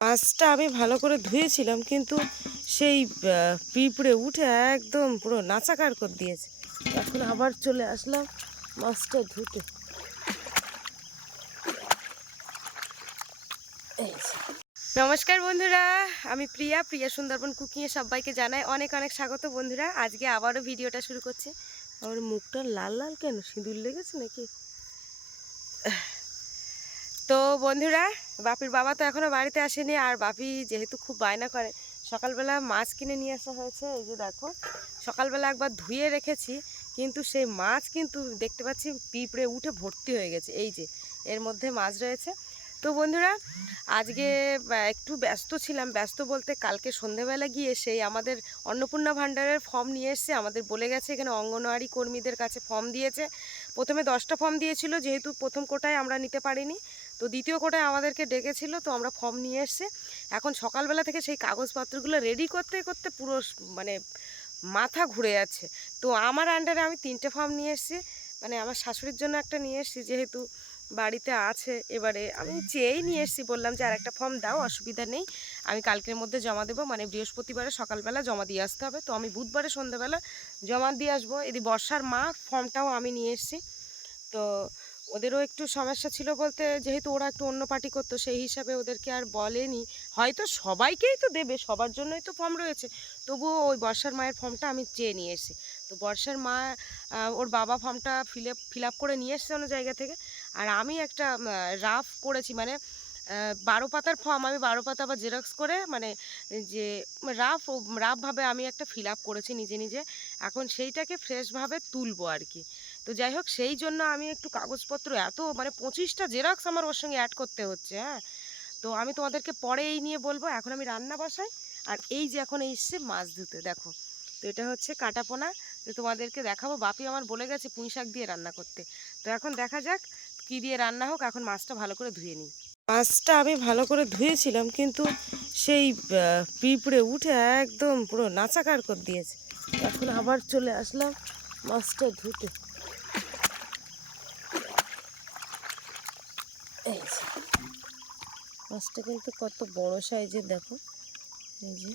মাছটা আমি ভালো করে ধুয়েছিলাম, কিন্তু সেই পিঁপড়ে উঠে একদম পুরো নাচাকার করে দিয়েছে। এখন আবার চলে আসলাম মাছটা ধুতে। এই যে। নমস্কার বন্ধুরা, আমি প্রিয়া সুন্দরবন কুকিংয়ে সবাইকে জানাই অনেক অনেক স্বাগত। বন্ধুরা, আজকে আবারও ভিডিওটা শুরু করছি। আমার মুখটা লাল লাল কেন? সিঁদুর লেগেছে নাকি? তো বন্ধুরা, বাপির বাবা তো এখনও বাড়িতে আসেনি, আর বাপি যেহেতু খুব বায়না করে, সকালবেলা মাছ কিনে নিয়ে আসা হয়েছে। এই যে দেখো, সকালবেলা একবার ধুয়ে রেখেছি, কিন্তু সেই মাছ কিন্তু দেখতে পাচ্ছি পিঁপড়ে উঠে ভর্তি হয়ে গেছে। এই যে এর মধ্যে মাছ রয়েছে। তো বন্ধুরা, আজকে একটু ব্যস্ত ছিলাম। ব্যস্ত বলতে, কালকে সন্ধেবেলা গিয়ে সেই আমাদের অন্নপূর্ণা ভাণ্ডারের ফর্ম নিয়ে এসছে। আমাদের বলে গেছে এখানে অঙ্গনওয়াড়ি কর্মীদের কাছে ফর্ম দিয়েছে। প্রথমে 10টা ফর্ম দিয়েছিল, যেহেতু প্রথম কোটায় আমরা নিতে পারিনি, তো দ্বিতীয় কোটায় আমাদেরকে ডেকেছিল, তো আমরা ফর্ম নিয়ে এসছে। এখন সকালবেলা থেকে সেই কাগজপত্রগুলো রেডি করতে করতে পুরো মানে মাথা ঘুরে যাচ্ছে। তো আমার আন্ডারে আমি 3টে ফর্ম নিয়ে এসেছি, মানে আমার শাশুড়ির জন্য একটা নিয়ে এসেছি, যেহেতু বাড়িতে আছে। এবারে আমি চেয়েই নিয়ে এসেছি, বললাম যে আরেকটা ফর্ম দাও, অসুবিধা নেই, আমি কালকের মধ্যে জমা দেবো, মানে বৃহস্পতিবারে সকালবেলা জমা দিয়ে আসতে হবে। তো আমি বুধবারে সন্ধ্যাবেলা জমা দিয়ে আসবো। এদি বর্ষার মা ফর্মটাও আমি নিয়ে এসেছি। তো ওদেরও একটু সমস্যা ছিল বলতে, যেহেতু ওরা একটু অন্য পার্টি করতো, সেই হিসাবে ওদেরকে আর বলেনি। হয়তো সবাইকেই তো দেবে, সবার জন্যই তো ফর্ম রয়েছে, তবুও ওই বর্ষার মায়ের ফর্মটা আমি চেয়ে নিয়ে এসেছি। তো বর্ষার মা ওর বাবা ফর্মটা ফিল আপ করে নিয়ে এসছে অন্য জায়গা থেকে, আর আমি একটা রাফ করেছি, মানে 12 পাতার ফর্ম আমি 12 পাতা আবার জেরক্স করে, মানে যে রাফভাবে আমি একটা ফিল আপ করেছি নিজে নিজে। এখন সেইটাকে ফ্রেশভাবে তুলবো আর কি। তো যাই হোক, সেই জন্য আমি একটু কাগজপত্র এত, মানে 25টা জেরক্স আমার ওর সঙ্গে অ্যাড করতে হচ্ছে। হ্যাঁ, তো আমি তোমাদেরকে পরে এই নিয়ে বলবো। এখন আমি রান্না বসাই। আর এই যে এখন এসছে মাছ ধুতে, দেখো। তো এটা হচ্ছে কাটাপোনা। তো তোমাদেরকে দেখাবো, বাপি আমার বলে গেছে পুঁই শাক দিয়ে রান্না করতে। তো এখন দেখা যাক কি দিয়ে রান্না হোক। এখন মাছটা ভালো করে ধুয়ে নিই। মাছটা আমি ভালো করে ধুয়েছিলাম, কিন্তু সেই পিঁপড়ে উঠে একদম পুরো নাচাকার করে দিয়েছে। এখন আবার চলে আসলাম মাছটা ধুতে। এই যে মাছটা কিন্তু কত বড় সাইজের, দেখো। এই যে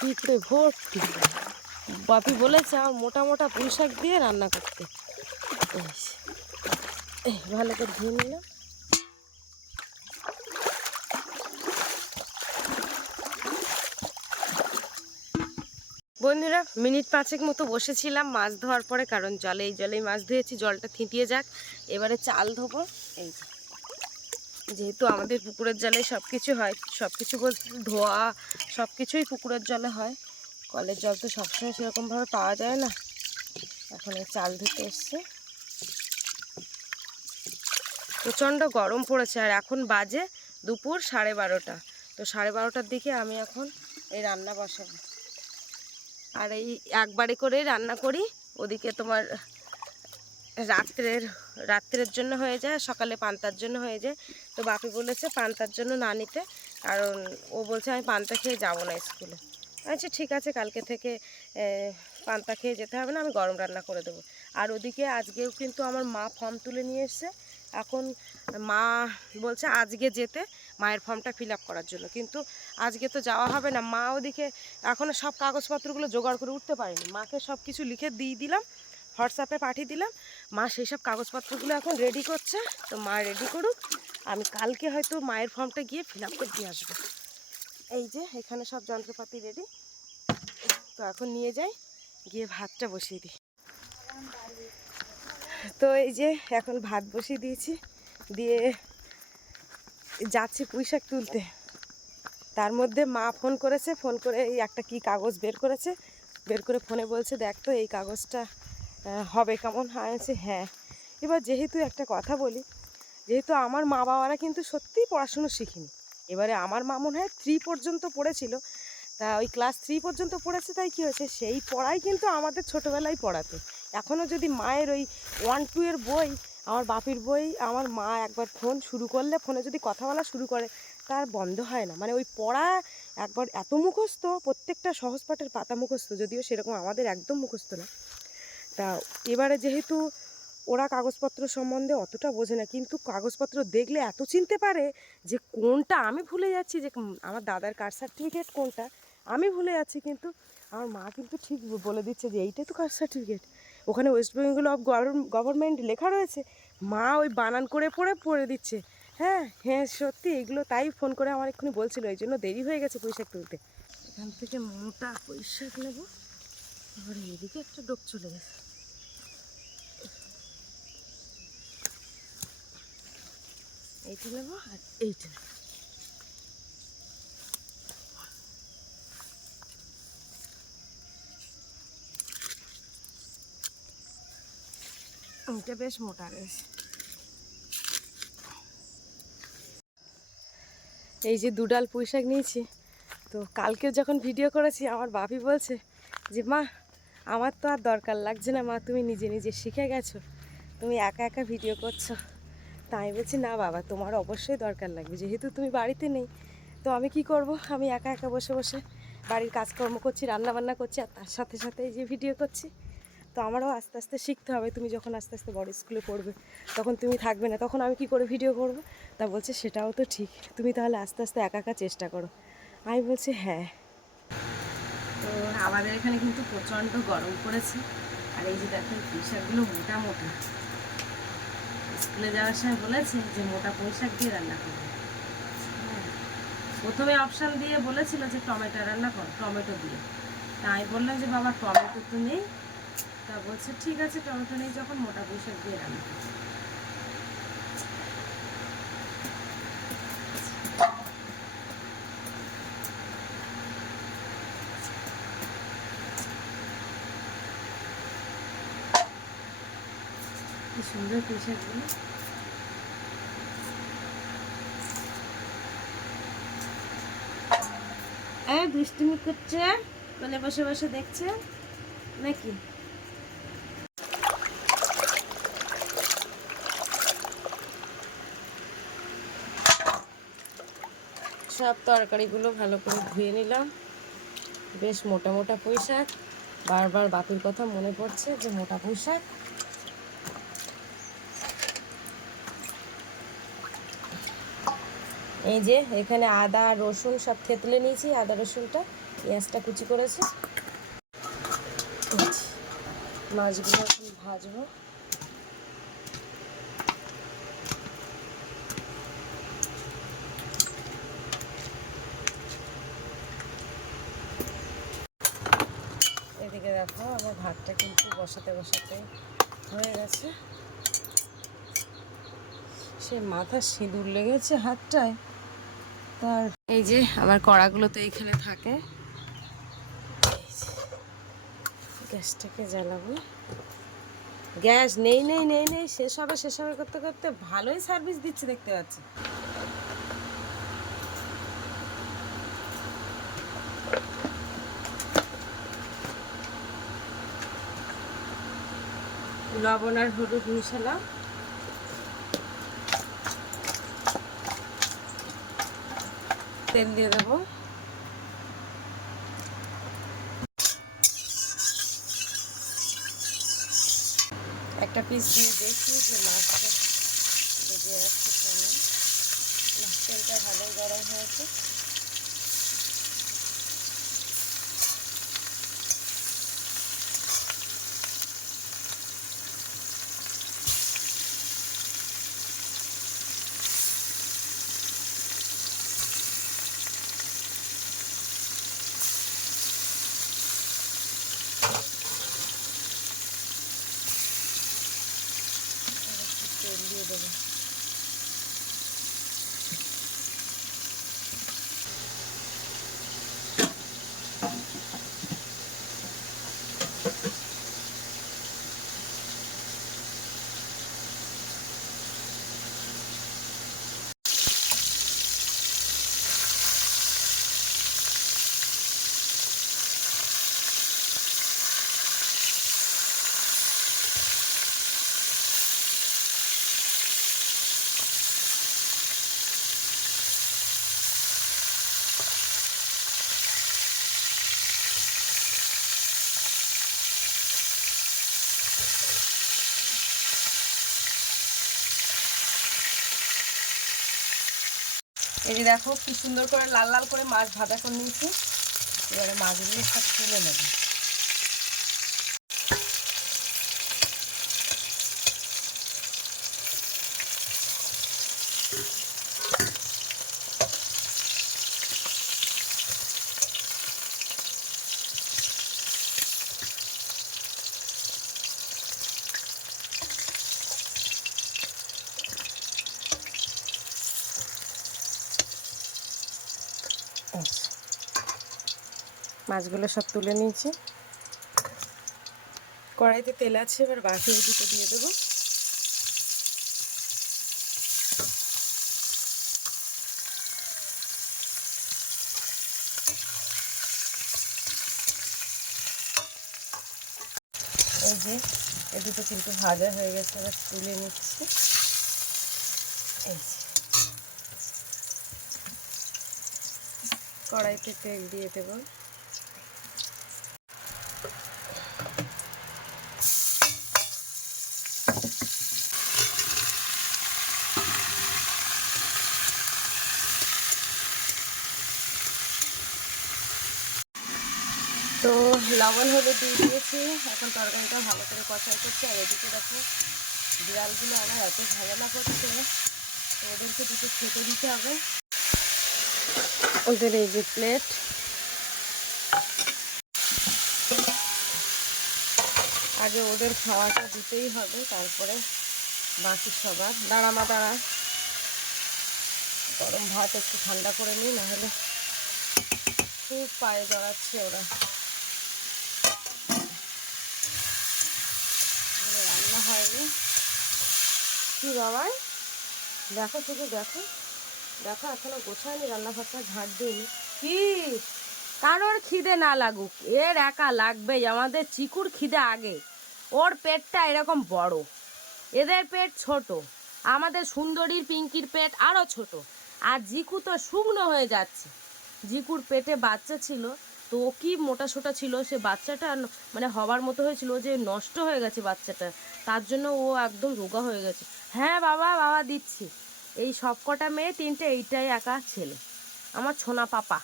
পিঁপড়ে ভর্তি। বাপি বলেছে আমার মোটা মোটা পুঁই শাক দিয়ে রান্না করতে। ভালো করে ধুয়ে নিলাম। বন্ধুরা, মিনিট 5 মতো বসেছিলাম মাছ ধোয়ার পরে, কারণ এই জলেই মাছ ধুয়েছি, জলটা থিতিয়ে যাক। এবারে চাল ধোবো। এই যে, যেহেতু আমাদের পুকুরের জলে সব কিছু হয়, সব কিছু বলতে ধোয়া সব কিছুই পুকুরের জলে হয়, কলের জল তো সবসময় সেরকমভাবে পাওয়া যায় না। এখন এই চাল ধুতে এসছে। প্রচণ্ড গরম পড়েছে, আর এখন বাজে দুপুর 12:30। তো 12:30টার দিকে আমি এখন এই রান্না বসাবো। আর এই একবারে করেই রান্না করি। ওদিকে তোমার রাত্রের জন্য হয়ে যায়, সকালে পান্তার জন্য হয়ে যায়। তো বাপি বলেছে পান্তার জন্য না নিতে, কারণ ও বলছে আমি পান্তা খেয়ে যাবো না স্কুলে। আচ্ছা ঠিক আছে, কালকে থেকে পান্তা খেয়ে যেতে হবে না, আমি গরম রান্না করে দেবো। আর ওদিকে আজকেও কিন্তু আমার মা ফর্ম তুলে নিয়ে এসছে। এখন মা বলছে আজকে যেতে মায়ের ফর্মটা ফিল আপ করার জন্য, কিন্তু আজকে তো যাওয়া হবে না। মা ওদিকে এখনও সব কাগজপত্রগুলো জোগাড় করে উঠতে পারেনি। মাকে সব কিছু লিখে দিয়ে দিলাম, হোয়াটসঅ্যাপে পাঠিয়ে দিলাম। মা সেই সব কাগজপত্রগুলো এখন রেডি করছে। তো মা রেডি করুক, আমি কালকে হয়তো মায়ের ফর্মটা গিয়ে ফিল আপ করে দিয়ে আসবো। এই যে এখানে সব যন্ত্রপাতি রেডি। তো এখন নিয়ে যাই, গিয়ে ভাতটা বসিয়ে দিই। তো এই যে এখন ভাত বসিয়ে দিয়েছি, দিয়ে যাচ্ছি পুঁই শাক তুলতে। তার মধ্যে মা ফোন করেছে, ফোন করে এই একটা কি কাগজ বের করেছে, বের করে ফোনে বলছে দেখ তো এই কাগজটা হবে কেমন। হয়েছে হ্যাঁ। এবার যেহেতু একটা কথা বলি, যেহেতু আমার মা বাবারা কিন্তু সত্যিই পড়াশুনো শিখিনি। এবারে আমার মা মনে হয় 3 পর্যন্ত পড়েছিল, তা ওই ক্লাস 3 পর্যন্ত পড়েছে। তাই কী হয়েছে, সেই পড়াই কিন্তু আমাদের ছোটোবেলায় পড়াতো। এখনও যদি মায়ের ওই 1-2 এর বই, আমার বাপির বই, আমার মা একবার ফোন শুরু করলে, ফোনে যদি কথা বলা শুরু করে, তার বন্ধ হয় না। মানে ওই পড়া একবার এত মুখস্থ, প্রত্যেকটা সহজ পাঠের পাতা মুখস্থ, যদিও সেরকম আমাদের একদম মুখস্থ না। তা এবারে যেহেতু ওরা কাগজপত্র সম্বন্ধে অতটা বোঝে না, কিন্তু কাগজপত্র দেখলে এত চিনতে পারে যে কোনটা আমি ভুলে যাচ্ছি, যে আমার দাদার কাস্ট সার্টিফিকেট কোনটা আমি ভুলে যাচ্ছি, কিন্তু আমার মা কিন্তু ঠিক বলে দিচ্ছে যে এইটাই তো কাস্ট সার্টিফিকেট, ওখানে ওয়েস্ট বেঙ্গল অফ গভর্নমেন্ট লেখা রয়েছে। মা ওই বানান করে পড়ে দিচ্ছে। হ্যাঁ হ্যাঁ সত্যি এগুলো, তাই ফোন করে আমার এক্ষুনি বলছিল, এই জন্য দেরি হয়ে গেছে পুঁইশাক তুলতে। এখান থেকে মোটা পুঁইশাক নেবো, আবার এদিকে একটা ডোক চলে গেছে। এইটা নেবো আর এইটা নেবো। এটা বেশ মোটা রয়েছে। এই যে দুডাল পুঁইশাক নিয়েছি, তো কালকে যখন ভিডিও করেছি আমার বাপি বলছে যে মা আমার তো আর দরকার লাগছে না মা, তুমি নিজে নিজে শিখে গেছো, তুমি একা একা ভিডিও করছো। তাই বলছি না বাবা, তোমার অবশ্যই দরকার লাগবে, যেহেতু তুমি বাড়িতে নেই, তো আমি কি করব, আমি একা একা বসে বসে বাড়ির কাজকর্ম করছি, রান্নাবান্না করছি, আর তার সাথে সাথে এই যে ভিডিও করছি। তো আমারও আস্তে আস্তে শিখতে হবে, তুমি যখন আস্তে আস্তে বড় স্কুলে পড়বে তখন তুমি থাকবে না, তখন আমি কি করে ভিডিও করব। তা বলছে সেটাও তো ঠিক, তুমি তাহলে আস্তে আস্তে একা একা চেষ্টা করো। আমি বলছি হ্যাঁ। তো আমাদের এখানে কিন্তু প্রচণ্ড গরম পড়েছে, আর এই যে দেখেন পুঁইশাকগুলো মোটা মোটা, স্কুলে যাওয়ার সময় বলেছে যে মোটা পুঁইশাক দিয়ে রান্না করবে। প্রথমে অপশান দিয়ে বলেছিল যে টমেটো রান্না কর, টমেটো দিয়ে। তাই বললাম যে বাবা টমেটো তো নেই, তা বলছে ঠিক আছে টমেটো নেই যখন মোটা পুঁইশাক দিয়ে রান্না করবে। কি সুন্দর পুঁইশাকগুলো। দুষ্টুমি করছে মানে বসে বসে দেখছে নাকি? সব তরকারিগুলো ভালো করে ধুয়ে নিলাম, বেশ মোটা মোটা পুঁইশাক, বারবার বাপির কথা মনে পড়ছে যে মোটা পুঁইশাক। এই যে এখানে আদা রসুন সব থেতলে নিয়েছি, আদা রসুনটা, পেঁয়াজটা কুচি করেছি। মাছগুলো এখন ভাজবো। এদিকে দেখো আমার ভাতটা কিন্তু বসাতে বসাতে হয়ে গেছে, সে মাথা সিঁদুর লেগেছে হাতটায় তার। এই যে আমার কড়াগুলো তো এইখানে থাকে, গ্যাসটাকে জ্বালাবো। গ্যাস নেই নেই নেই নেই, শেষ হবে করতে করতে ভালোই সার্ভিস দিচ্ছে দেখতে পাচ্ছি। লবণ আর হলুদ মিশালাম, তেল দিয়ে দেবো। একটা পিস দিয়ে দেখি যে মাছটা বেজে যাচ্ছে কেমন। তেলটা ভালোই গরম হয়েছে। তেল দিয়ে দেবো। এই যে দেখো কি সুন্দর করে লাল লাল করে মাছ ভাজা করে নিয়েছি। এবারে মাছগুলো সব তুলে নেব। মাছগুলো সব তুলে নিয়েছি। কড়াইতে তেল আছে, এবার বাকি দুটো দিয়ে দেবো। এই যে এই দুটো কিন্তু ভাজা হয়ে গেছে, এবার তুলে নিচ্ছি। এই যে কড়াইতে তেল দিয়ে দেবো। তো লবণ হলুদ দিয়ে দিয়েছি, এখন তরকারিটা ভালো করে কষাই করছি। আর এদিকে দেখো বিড়ালগুলো আমার এত ঝামেলা করছে, তো ওদেরকে দুটো খেতে দিতে হবে। ওদের এই যে প্লেট, আগে ওদের খাওয়াটা দিতেই হবে, তারপরে বাকি সবার। দাঁড়া মা দাঁড়া, গরম ভাত একটু ঠান্ডা করে নিই, নাহলে খুব পায়ে জড়াচ্ছে ওরা। রান্না হয়নি কি বাবাই, দেখো শুধু দেখো দেখো, এখনো গোছায়নি, রান্নাঘরটা ঝাড় দিইনি। কি কারোর খিদে না লাগুক, এর একা লাগবেই। আমাদের চিকুর খিদে আগে, ওর পেটটা এরকম বড়, এদের পেট ছোট। আমাদের সুন্দরীর পিঙ্কির পেট আরও ছোট, আর জিকু তো শুকনো হয়ে যাচ্ছে। জিকুর পেটে বাচ্চা ছিল, তো ও কি মোটা সোটা ছিল, সে বাচ্চাটা মানে হবার মতো হয়েছিল, যে নষ্ট হয়ে গেছে বাচ্চাটা, তার জন্য ও একদম রোগা হয়ে গেছে। হ্যাঁ বাবা বাবা দিচ্ছি, এই সব কটা মেয়ে তিনটে, এইটাই একা ছেলে আমার ছোনা পাপা।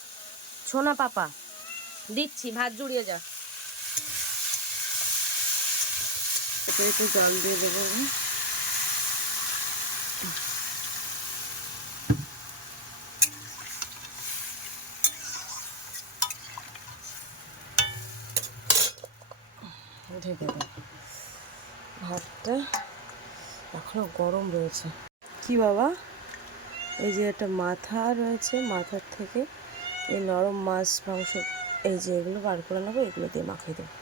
ছোনা পাপা দিচ্ছি, ভাত জুড়িয়ে যা। একটু জল দিয়ে দেবো। ঢেকে দেবো, ভাতটা এখনো গরম রয়েছে। কি বাবা, এই যে একটা মাথা রয়েছে, মাথার থেকে এই নরম মাছ মাংস, এই যে এগুলো বার করে নেবো, এগুলো দিয়ে মাখিয়ে দেবো।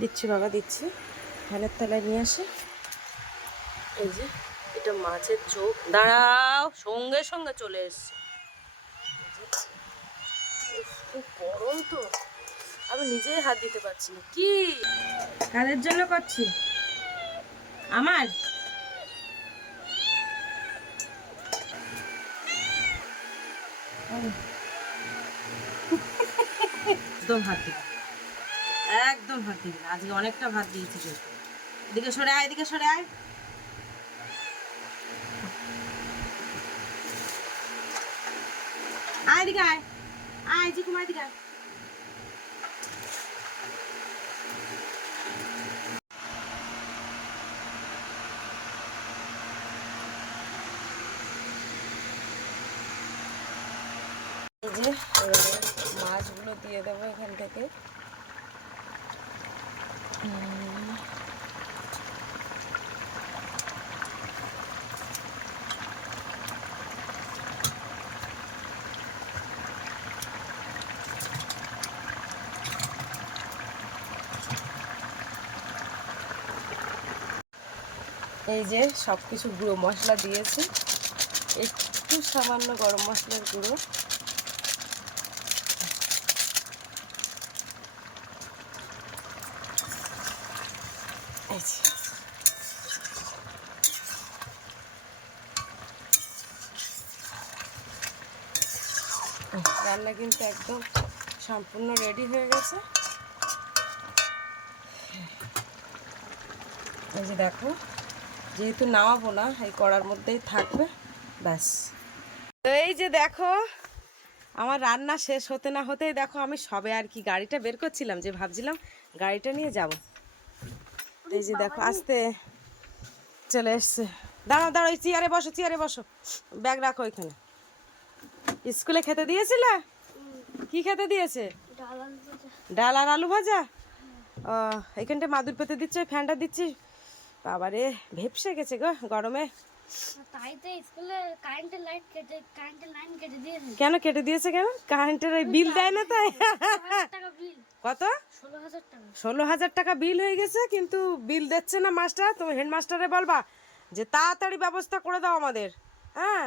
দিচ্ছি বাবা দিচ্ছি, ফ্যানের তলায় নিয়ে আসে। এই যে এটা মাছের চোখ, দাঁড়াও, সঙ্গে সঙ্গে চলে এসছে। খুব গরম তো, আমি নিজেই হাত দিতে পারছি না। কি কাদের জন্য করছি? আমার একদম হাত দিবি, একদম হাত দিবি না, আজকে অনেকটা ভাত দিয়েছি। এদিকে সরে আয়, এদিকে সরে আয়, আয় এদিকে আয়, আয় জি কুমার এদিকে আয়। এই যে মাছগুলো দিয়ে দেবো এখান থেকে। এই যে সব কিছু গুঁড়ো মশলা দিয়েছি, একটু সামান্য গরম মশলার গুঁড়ো, এই যে রান্না কিন্তু একদম সম্পূর্ণ রেডি হয়ে গেছে। এই যে দেখো, যেহেতু নামাবো না, এই কড়ার মধ্যেই থাকবে, ব্যাস। তো এই যে দেখো আমার রান্না শেষ হতে না হতেই দেখো আমি সবে আর কি গাড়িটা বের করছিলাম, যে ভাবছিলাম গাড়িটা নিয়ে যাব। এই যে দেখো আস্তে চলে এসছে। দাঁড়াও দাঁড়াও, চেয়ারে বসো, চেয়ারে বসো, ব্যাগ রাখো ওইখানে। স্কুলে খেতে দিয়েছিল? কি খেতে দিয়েছে? ডাল আর আলু ভাজা। ও, এখানটা মাদুর পেতে দিচ্ছে, ফ্যানটা দিচ্ছি। বাবারে ভেপসে গেছে গো গরমে। তাই তো স্কুলে কারেন্টের লাইন কেটে দিয়েছে। কেন কেটে দিয়েছে কেন? কারেন্টের ওই বিল দেয় না তাই? কত? 16,000 টাকা। 16,000 টাকা বিল হয়ে গেছে, কিন্তু বিল দিচ্ছে না মাস্টার। তুমি হেডমাস্টারে বলবা যে তাড়াতাড়ি ব্যবস্থা করে দাও আমাদের। হ্যাঁ,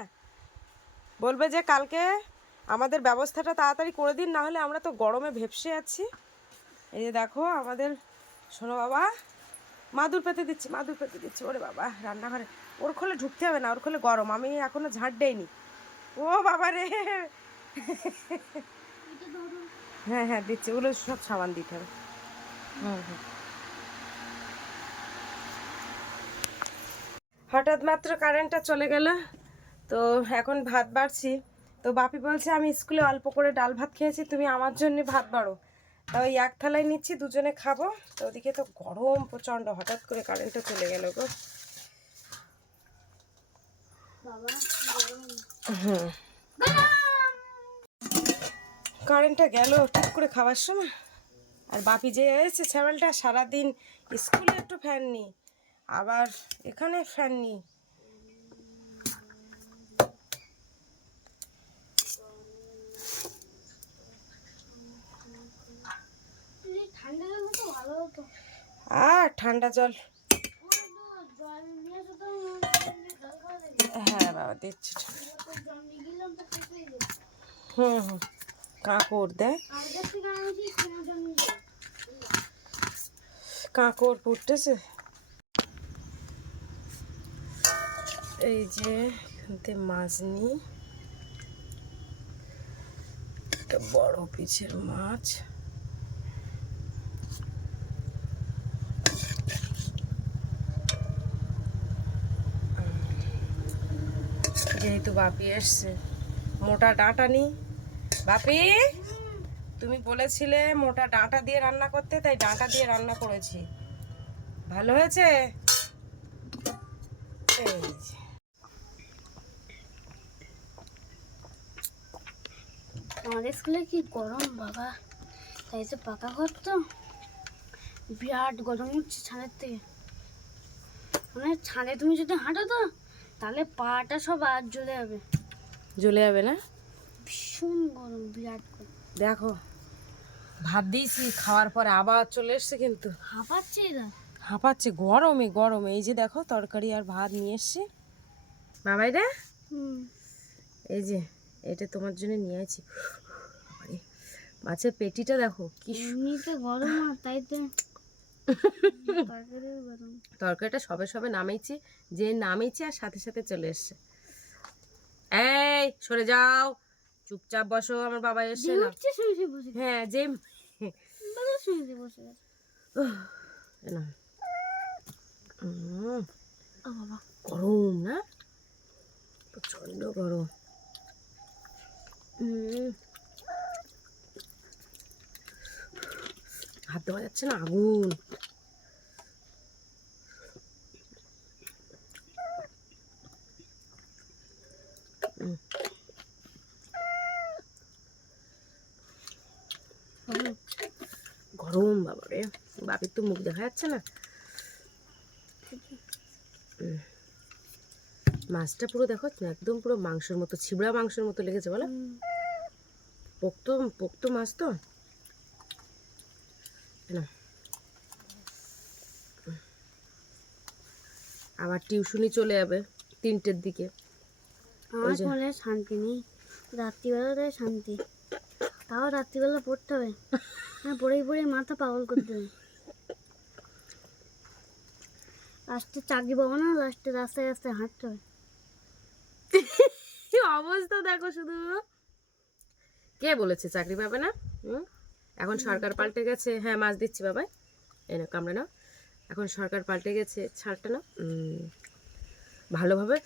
বলবে যে কালকে আমাদের ব্যবস্থাটা তাড়াতাড়ি করে দিন, না হলে আমরা তো গরমে ভেপসে আছি। এই যে দেখো আমাদের শোনো বাবা, মাদুর পেতে দিচ্ছি, মাদুর পেতে দিচ্ছি। ওরে বাবা রান্নাঘরে ওর খোলে ঢুকতে হবে না, ওর খোলে গরম, আমি এখনো ঝাঁট দেইনি। ও বাবা রে, হ্যাঁ হ্যাঁ দিচ্ছি, ওগুলো সব সাবান দিতে হবে। হুম হুম। হঠাৎ মাত্র কারেন্টটা চলে গেল, তো এখন ভাত বাড়ছি। তো বাপি বলছে আমি স্কুলে অল্প করে ডাল ভাত খেয়েছি, তুমি আমার জন্য ভাত বাড়ো। তা ওই এক থালায় নিচ্ছি, দুজনে খাবো। তো ওদিকে তো গরম প্রচণ্ড, হঠাৎ করে কারেন্টটা চলে গেল গো। হুম, কারেন্টটা গেল ঠিক করে খাবার সময়। আর বাপি যে এসেছে ছাগলটা, সারাদিন স্কুলে একটু ফ্যান নি, আবার এখানে ফ্যান নি। আর ঠান্ডা জল, হ্যাঁ বাবা দিচ্ছি। হুম হুম, কাঁকড় দেয়, কাঁকড় পুড়তেছে। এই যে এখান থেকে মাছ নিই, একটা বড় পিসের মাছ। যেহেতু বাপি এসছে, মোটা ডাঁটা নিই। বাপি তুমি বলেছিলে মোটা ডাঁটা দিয়ে রান্না করতে, তাই ডাঁটা দিয়ে রান্না করেছি। ভালো হয়েছে। এই যে আমাদের স্কুলে কি গরম বাবা, তাই তো পাকা ঘর তো বিরাট গরম হচ্ছে ছাদের থেকে। মানে ছাদে তুমি যদি হাঁটো তো তাহলে পাটা সব আর জ্বলে যাবে, জ্বলে যাবে না? ভীষণ গরম, বিরাট গরম। দেখো ভাত দিয়েছি, খাওয়ার পরে আবার চলে এসছে, কিন্তু হাঁপাচ্ছে এরা। হাঁপাচ্ছে গরমে গরমে। এই যে দেখো তরকারি আর ভাত নিয়ে এসছি বাবাই রে। এই যে এটা তোমার জন্য নিয়ে আছি। মাছের পেটিটা দেখো কি এমনিতে গরম, আর তাই তো তরকারিও গরম। তরকারিটা সবে সবে নামেইছি, যে নামেইছি আর সাথে সাথে চলে এসছে। এই সরে যাও, চুপচাপ বসো, আমার বাবা এসছে না। হ্যাঁ যে না, গরম না, প্রচন্ড গরম। হাত দেওয়া যাচ্ছে না, আগুন। গরম বাবা রে, বাপির তো মুখ দেখা যাচ্ছে না। মাছটা পুরো দেখো একদম পুরো মাংসের মতো, ছিবড়া মাংসের মতো লেগেছে বলো। পোক্ত পোক্ত মাছ তো না। আবার টিউশনি চলে যাবে 3টের দিকে। আমার শান্তি নেই, রাত্রিবেলাটাই শান্তি। তাও রাত্রিবেলা পড়তে হবে, পড়েই পড়ে মাথা পাগল করতে হবে। লাস্টে চাকরি পাবো না, লাস্টে রাস্তায় রাস্তায় হাঁটতে হবে। অবস্থা দেখো শুধু। কে বলেছে চাকরি পাবে না? এখন সরকার পাল্টে গেছে। হ্যাঁ মাছ দিচ্ছি বাবাই, এই না কামড়ে না। এখন সরকার পাল্টে গেছে, ছাড়টা না। ভালোভাবে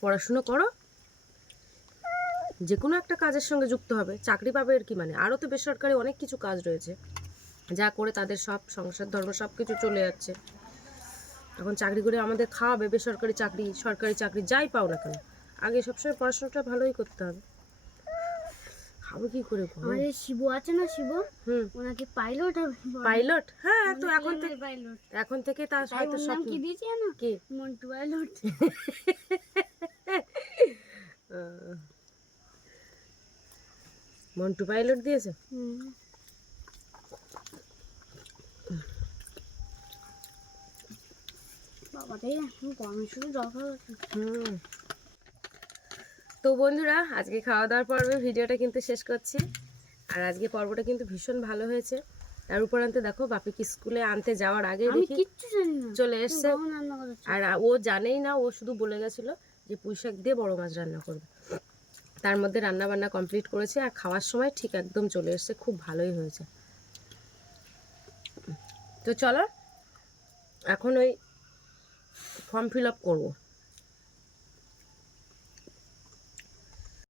পড়াশুনো করো, যে কোনো একটা কাজের সঙ্গে যুক্ত হবে, চাকরি পাবে এর কি মানে? আরও তো বেসরকারি অনেক কিছু কাজ রয়েছে যা করে তাদের সব সংসার ধর্ম সব কিছু চলে যাচ্ছে। এখন চাকরি করে আমাদের খাওয়াবে, বেসরকারি চাকরি সরকারি চাকরি যাই পাও না কেন, আগে সবসময় পড়াশোনাটা ভালোই করতে হবে। খাবো কি করে গো? আমাদের শিবু আছে না, শিবু, হুম, ওনাকে পাইলট হবে। পাইলট, হ্যাঁ তো এখন থেকে, পাইলট। এখন থেকে তার তাই হয়তো ওর নাম স্বপ্ন। কি দিয়েছি জানো? কি? মন্টু পাইলট। মন্টু পাইলট দিয়েছে। বাবা রে, গরম শুধু দরকার আছে। হুম। তো বন্ধুরা, আজকে খাওয়া দাওয়ার পর্বে ভিডিওটা কিন্তু শেষ করছি। আর আজকে পর্বটা কিন্তু ভীষণ ভালো হয়েছে। তার উপরান্তে দেখো বাপিকে স্কুলে আনতে যাওয়ার আগে আমি দেখি কিচ্ছু জানি না। চলে এসছে। গরম রান্না করেছে। আর ও জানেই না, ও শুধু বলে গেছিলো যে পুঁই শাক দিয়ে বড় মাছ রান্না করবে। তার মধ্যে রান্না বান্না কমপ্লিট করেছে আর খাওয়ার সময় ঠিক একদম চলে এসছে, খুব ভালোই হয়েছে। তো চলো এখন ওই ফর্ম ফিল আপ করবো।